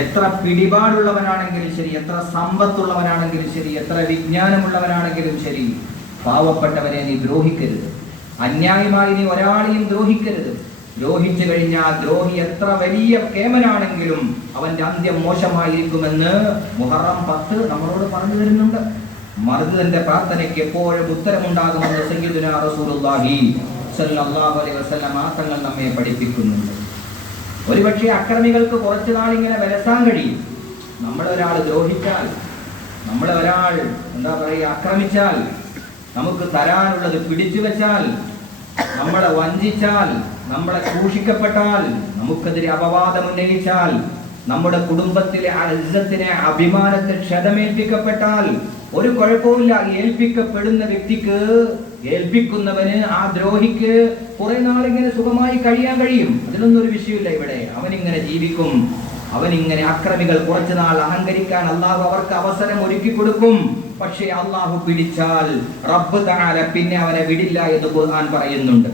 എത്ര പിടിപാടുള്ളവനാണെങ്കിലും ശരി, എത്ര സമ്പത്തുള്ളവനാണെങ്കിലും ശരി, എത്ര വിജ്ഞാനമുള്ളവനാണെങ്കിലും ശരി, പാവപ്പെട്ടവനെ നീ ദ്രോഹിക്കരുത്. അന്യായമായി നീ ഒരാളെയും ദ്രോഹിക്കരുത്. ദ്രോഹിച്ചു കഴിഞ്ഞാൽ ദ്രോഹി എത്ര വലിയ കേമനാണെങ്കിലും അവന്റെ അന്ത്യം മോശമായിരിക്കുമെന്ന് മുഹറം 10 നമ്മളോട് പറഞ്ഞു തരുന്നുണ്ട്. മർദ്ദന്റെ പ്രാർത്ഥനയ്ക്ക് എപ്പോഴും ഉത്തരമുണ്ടാകുമെന്ന് സയ്യിദുനാ റസൂലുള്ളാഹി സ്വല്ലല്ലാഹു അലൈഹി വസല്ലം തങ്ങൾ നമ്മെ പഠിപ്പിക്കുന്നുണ്ട്. ഒരുപക്ഷെ അക്രമികൾക്ക് കുറച്ചു നാളിങ്ങനെ വിലസാൻ കഴിയും. നമ്മളൊരാൾ ദ്രോഹിച്ചാൽ, നമ്മളൊരാൾ ആക്രമിച്ചാൽ, നമുക്ക് തരാനുള്ളത് പിടിച്ചു വെച്ചാൽ, നമ്മളെ വഞ്ചിച്ചാൽ, നമ്മളെ ക്രൂശിക്കപ്പെട്ടാൽ, നമുക്കെതിരെ അപവാദം ഉന്നയിച്ചാൽ, നമ്മുടെ കുടുംബത്തിലെ ഇസ്സത്തിനെ, അഭിമാനത്തെ ക്ഷതമേൽപ്പിക്കപ്പെട്ടാൽ ഒരു കുഴപ്പമില്ല. ഏൽപ്പിക്കപ്പെടുന്ന വ്യക്തിക്ക്, ഏൽപ്പിക്കുന്നവന്, ആ ദ്രോഹിക്ക് കുറെ നാളിങ്ങനെ സുഖമായി കഴിയാൻ കഴിയും. അതിലൊന്നും ഒരു വിഷയമില്ല. ഇവിടെ അവനിങ്ങനെ ജീവിക്കും. അവനിങ്ങനെ അക്രമികൾ കുറച്ചു നാൾ അഹങ്കരിക്കാൻ അള്ളാഹു അവർക്ക് അവസരം ഒരുക്കി കൊടുക്കും. പക്ഷേ അള്ളാഹു പിടിച്ചാൽ റബ്ബ് തആല പിന്നെ അവനെ വിടില്ല എന്ന് ഖുർആൻ പറയുന്നുണ്ട്.